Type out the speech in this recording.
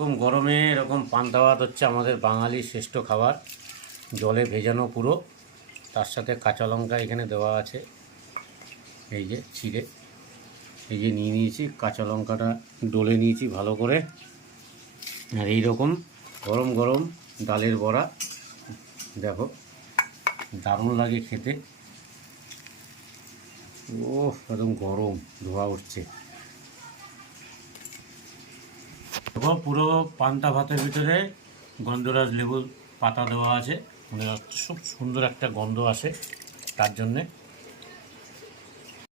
এরকম গরমে এরকম পান্তা ভাত হচ্ছে আমাদের বাঙালির শ্রেষ্ঠ খাবার। জলে ভেজানো পুরো, তার সাথে কাঁচা লঙ্কা এখানে দেওয়া আছে, এই যে ছিঁড়ে, এই যে নিয়ে নিয়েছি কাঁচা লঙ্কাটা, ডলে নিয়েছি ভালো করে। আর এইরকম গরম গরম ডালের বড়া, দেখো দারুণ লাগে খেতে। ও একদম গরম, ধোয়া উঠছে। দেখো পুরো পান্তা ভাতের ভিতরে গন্ধরাজ লেবুর পাতা দেওয়া আছে, মানে খুব সুন্দর একটা গন্ধ আসে, তার জন্যে